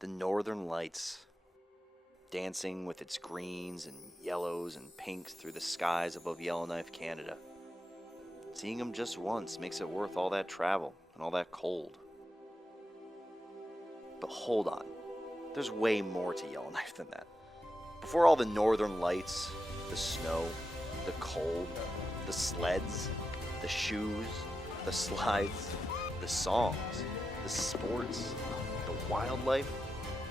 The Northern Lights, dancing with its greens and yellows and pinks through the skies above Yellowknife, Canada. Seeing them just once makes it worth all that travel and all that cold. But hold on, there's way more to Yellowknife than that. Before all the Northern Lights, the snow, the cold, the sleds, the shoes, the slides, the songs, the sports, the wildlife,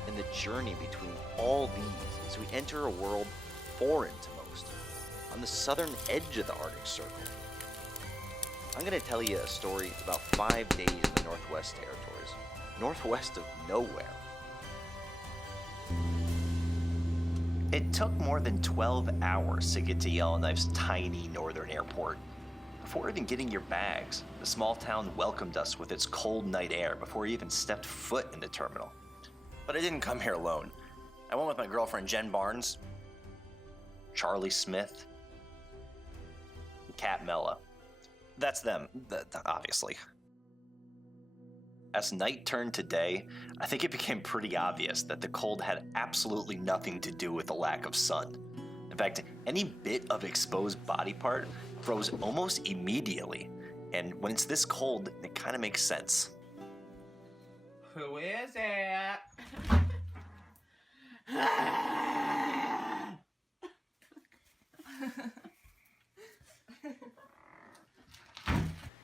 and the journey between all these as we enter a world foreign to most, on the southern edge of the Arctic Circle. I'm going to tell you a story about 5 days in the Northwest Territories, northwest of nowhere. It took more than 12 hours to get to Yellowknife's tiny northern airport. Before even getting your bags, the small town welcomed us with its cold night air before we even stepped foot in the terminal. But I didn't come here alone. I went with my girlfriend Jen Barnes, Charlie Smith, and Kat Mella. That's them, obviously. As night turned to day, I think it became pretty obvious that the cold had absolutely nothing to do with the lack of sun. In fact, any bit of exposed body part froze almost immediately, and when it's this cold, it kind of makes sense. Who is it?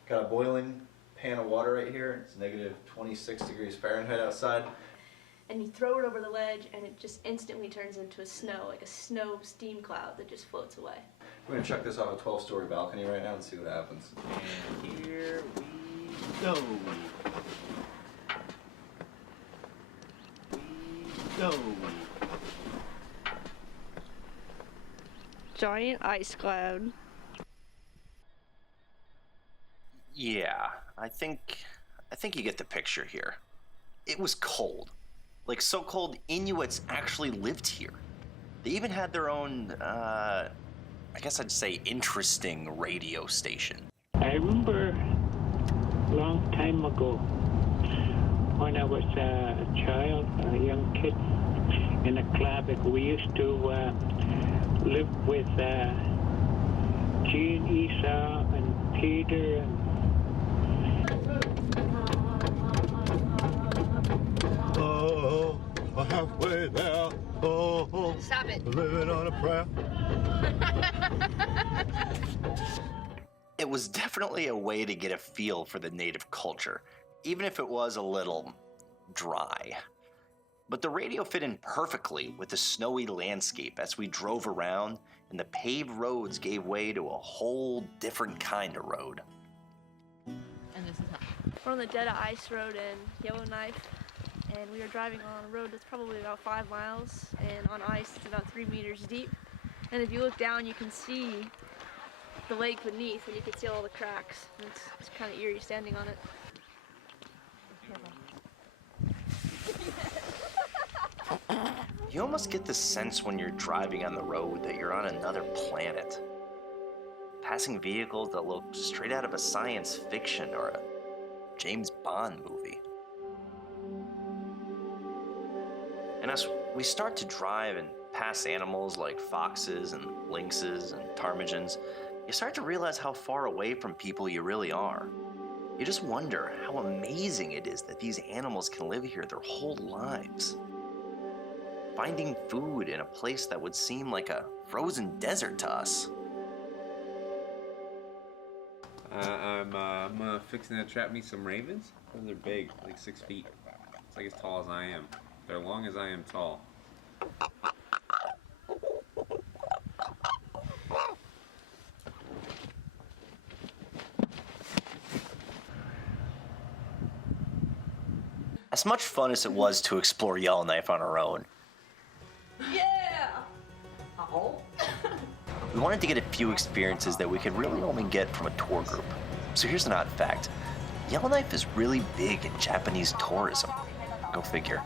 Got a boiling pan of water right here. It's negative 26 degrees Fahrenheit outside. And you throw it over the ledge and it just instantly turns into a snow, like a snow steam cloud that just floats away. We're gonna check this off a 12-story balcony right now and see what happens. And here we go. Go. Giant ice cloud. Yeah, I think you get the picture here. It was cold. Like, so cold, Inuits actually lived here. They even had their own, I guess I'd say interesting radio station. I remember a long time ago when I was a child, a young kid in a Clavic, we used to live with Gene, Esau, and Peter, and halfway there. Oh, Stop it. Living on a prayer. It was definitely a way to get a feel for the native culture, even if it was a little dry. But the radio fit in perfectly with the snowy landscape as we drove around, and the paved roads gave way to a whole different kind of road. And this is how. We're on the dead ice road in Yellowknife, and we are driving on a road that's probably about 5 miles, and on ice it's about 3 meters deep. And if you look down, you can see the lake beneath, and you can see all the cracks. And it's kind of eerie standing on it. You almost get the sense when you're driving on the road that you're on another planet. Passing vehicles that look straight out of a science fiction or a James Bond movie. And as we start to drive and pass animals like foxes and lynxes and ptarmigans, you start to realize how far away from people you really are. You just wonder how amazing it is that these animals can live here their whole lives. Finding food in a place that would seem like a frozen desert to us. I'm fixing to trap me some ravens. Those are big, like 6 feet. It's like as tall as I am. They're long as I am tall. As much fun as it was to explore Yellowknife on our own, Yeah! Oh. we wanted to get a few experiences that we could really only get from a tour group. So here's an odd fact. Yellowknife is really big in Japanese tourism. Go figure.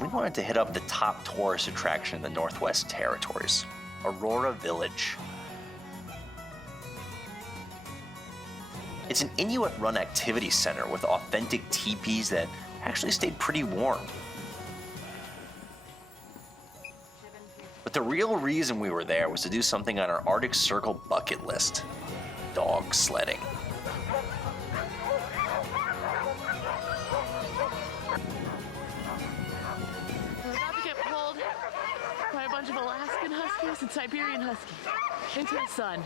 We wanted to hit up the top tourist attraction in the Northwest Territories, Aurora Village. It's an Inuit-run activity center with authentic teepees that actually stayed pretty warm. But the real reason we were there was to do something on our Arctic Circle bucket list: dog sledding. We're about to get pulled by a bunch of Alaskan Huskies and Siberian Huskies into the sun.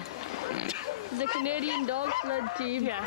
The Canadian dog sled team. Yeah.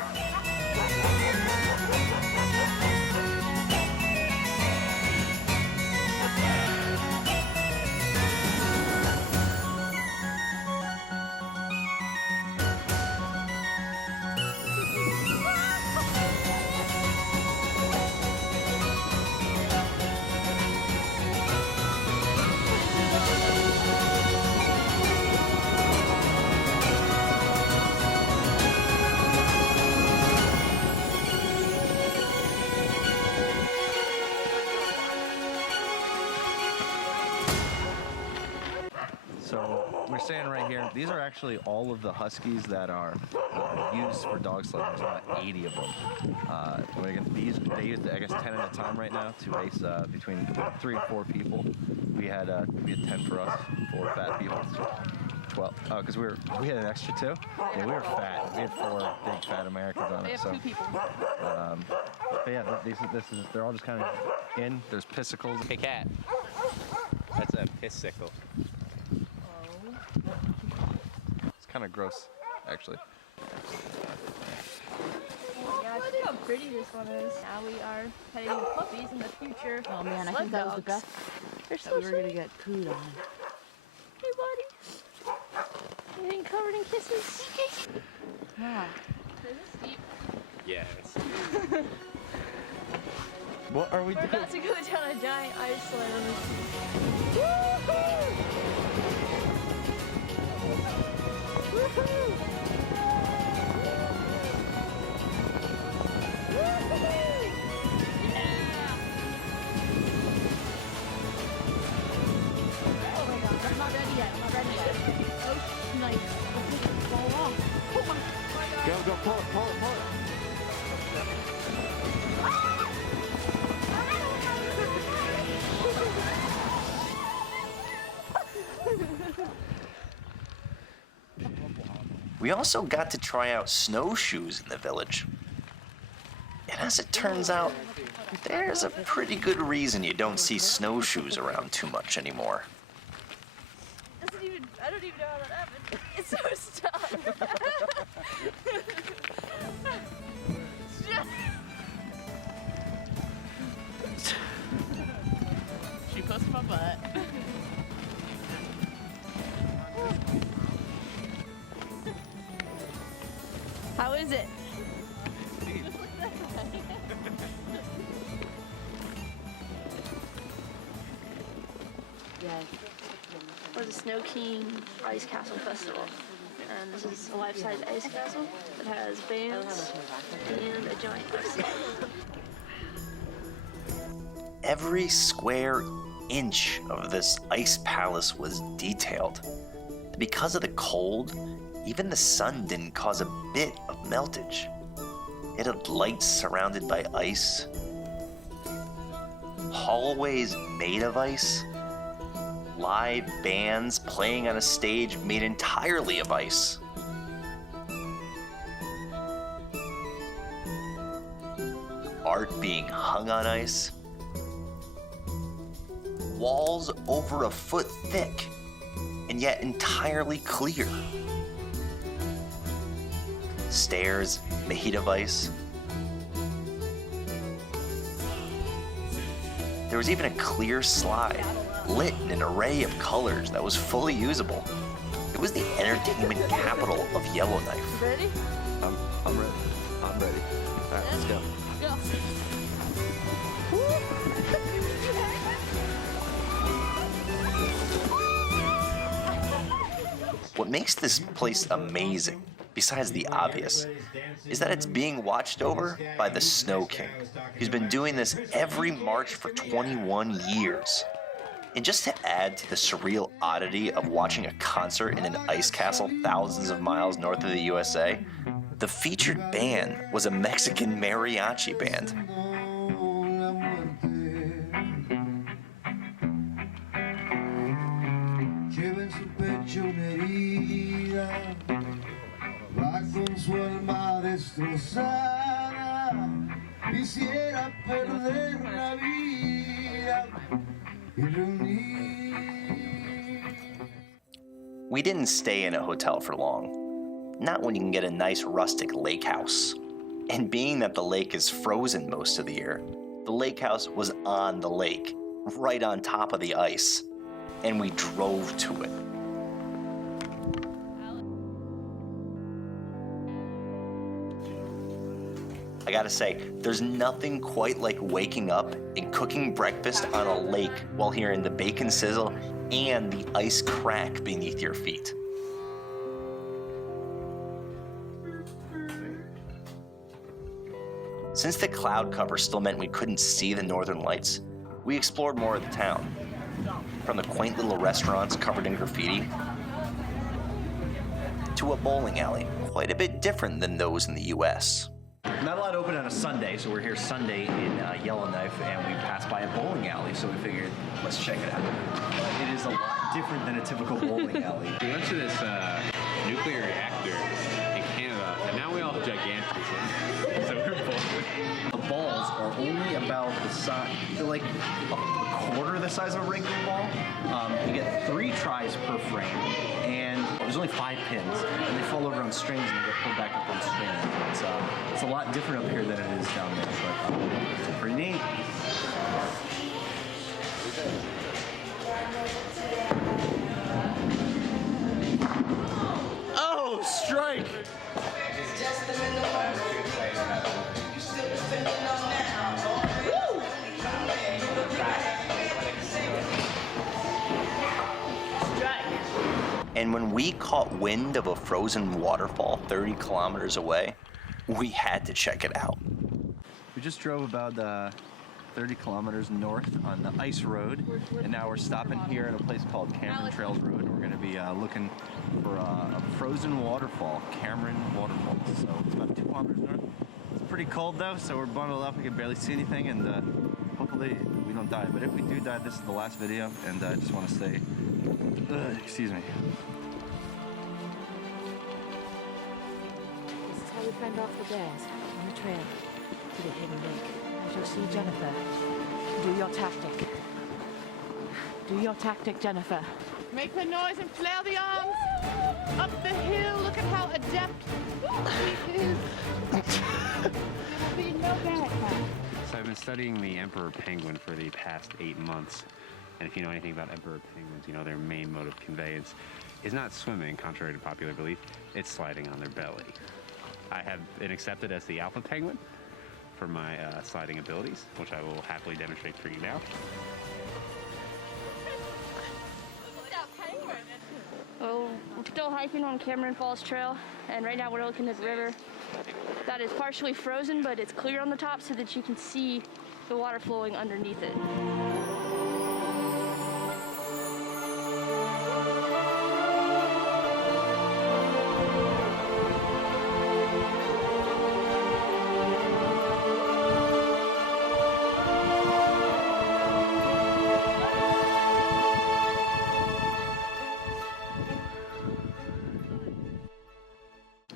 So we're standing right here. These are actually all of the Huskies that are used for dog sledding. There's about 80 of them. They use, I guess, 10 at a time right now to race between 3 and 4 people. We had 10 for us, 4 fat people. 12. Oh, because we had an extra 2. Yeah, we were fat. We had 4 big fat Americans on They it. have So, 2 people. but yeah, they're all just kind of in. There's pissicles. Hey, cat. That's a pissicle. It's kind of gross, actually. Yeah, look how pretty this one is. Now we are petting the puppies in the future. Oh man, I sled think that was the dogs. best They're that so we were gonna sweet. get pooed on. Hey, buddy. Getting covered in kisses. Yeah. This is steep. Yes. What are we We're doing? about to go down a giant ice sled on this. Woohoo! Woohoo! Oh my god, I'm not ready yet. I'm not ready yet. Oh, nice. Let's make it fall off. Oh my god. Go, pull it. We also got to try out snowshoes in the village. And as it turns out, there's a pretty good reason you don't see snowshoes around too much anymore. I don't even know how that happened. It's so stuck. She pushed my butt. How is it? Yes. For the Snow King Ice Castle Festival. And this is a life-size ice castle that has bands and a giant ice sled. Every square inch of this ice palace was detailed. Because of the cold, even the sun didn't cause a bit of meltage. It had lights surrounded by ice, hallways made of ice, live bands playing on a stage made entirely of ice. Art being hung on ice. Walls over a foot thick and yet entirely clear. Stairs made of ice. There was even a clear slide, lit in an array of colors that was fully usable. It was the entertainment capital of Yellowknife. Ready? I'm ready. I'm ready. All right, let's go. Go. What makes this place amazing, besides the obvious, is that it's being watched over by the Snow King, who's been doing this every March for 21 years. And just to add to the surreal oddity of watching a concert in an ice castle thousands of miles north of the USA, the featured band was a Mexican mariachi band. en su pecho una herida, va con su alma destrozada, quisiera perder la vida y reunir. We didn't stay in a hotel for long. Not when you can get a nice rustic lake house. And being that the lake is frozen most of the year, the lake house was on the lake, right on top of the ice. And we drove to it. I gotta say, there's nothing quite like waking up and cooking breakfast on a lake while hearing the bacon sizzle and the ice crack beneath your feet. Since the cloud cover still meant we couldn't see the northern lights, we explored more of the town. From the quaint little restaurants covered in graffiti to a bowling alley, quite a bit different than those in the US. Not a lot open on a Sunday, so we're here Sunday in Yellowknife, and we passed by a bowling alley, so we figured, let's check it out. It is a lot different than a typical bowling alley. We went to this nuclear reactor in Canada, and now we all have gigantic ones. So we're both. The balls are only about the size, they're like a quarter the size of a regular ball. You get 3 tries per frame, and there's only 5 pins, and they fall over on strings and they get pulled back up on strings. It's a lot different up here than it is down there, but it's pretty neat. Oh, strike! And when we caught wind of a frozen waterfall 30 kilometers away, we had to check it out. We just drove about 30 kilometers north on the ice road, and now we're stopping here at a place called Cameron Trails Road. We're going to be looking for a frozen waterfall, Cameron Waterfalls. So it's about 2 kilometers north. It's pretty cold though, so we're bundled up. We can barely see anything, and hopefully we don't die. But if we do die, this is the last video, and I just want to say, excuse me. This is how we fend off the bears on the trail to the hidden lake. As you'll see, Jennifer, do your tactic. Do your tactic, Jennifer. Make the noise and flail the arms. Up the hill, look at how adept he is. There'll be no bad. So I've been studying the emperor penguin for the past 8 months. And if you know anything about emperor penguins, you know their main mode of conveyance is not swimming, contrary to popular belief. It's sliding on their belly. I have been accepted as the alpha penguin for my sliding abilities, which I will happily demonstrate for you now. Well, we're still hiking on Cameron Falls Trail, and right now we're looking at the river that is partially frozen, but it's clear on the top so that you can see the water flowing underneath it.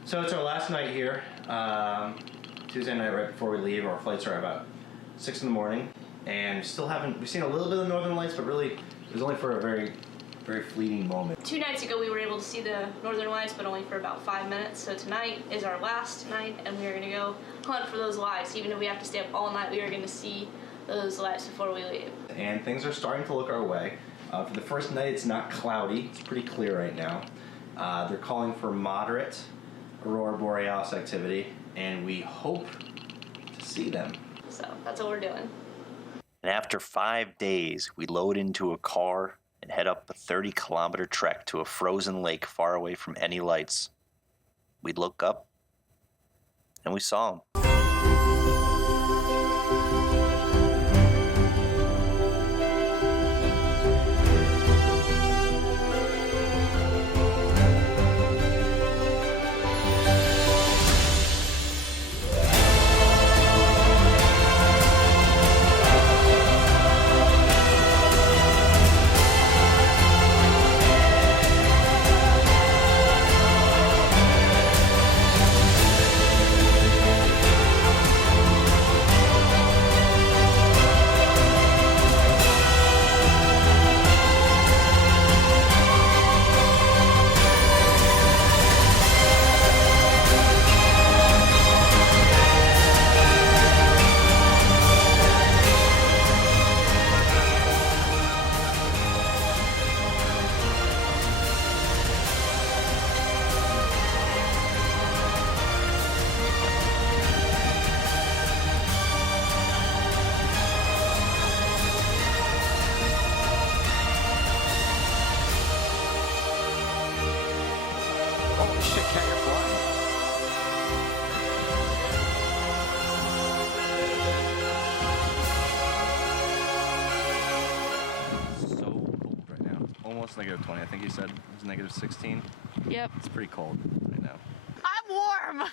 So it's our last night here, Tuesday night right before we leave. Our flights are about 6 in the morning, and we've seen a little bit of the northern lights, but really it was only for a very, very fleeting moment. 2 nights ago we were able to see the northern lights, but only for about 5 minutes. So tonight is our last night, and we are going to go hunt for those lights. Even if we have to stay up all night, we are going to see those lights before we leave. And things are starting to look our way. For the first night, it's not cloudy. It's pretty clear right now. They're calling for moderate aurora borealis activity, and we hope to see them. So that's what we're doing. And after 5 days, we load into a car and head up a 30-kilometer trek to a frozen lake far away from any lights. We look up, and we saw them. Shit, cat, you're flying. So cold right now. Almost -20. I think you said it was -16. Yep. It's pretty cold right now. I'm warm.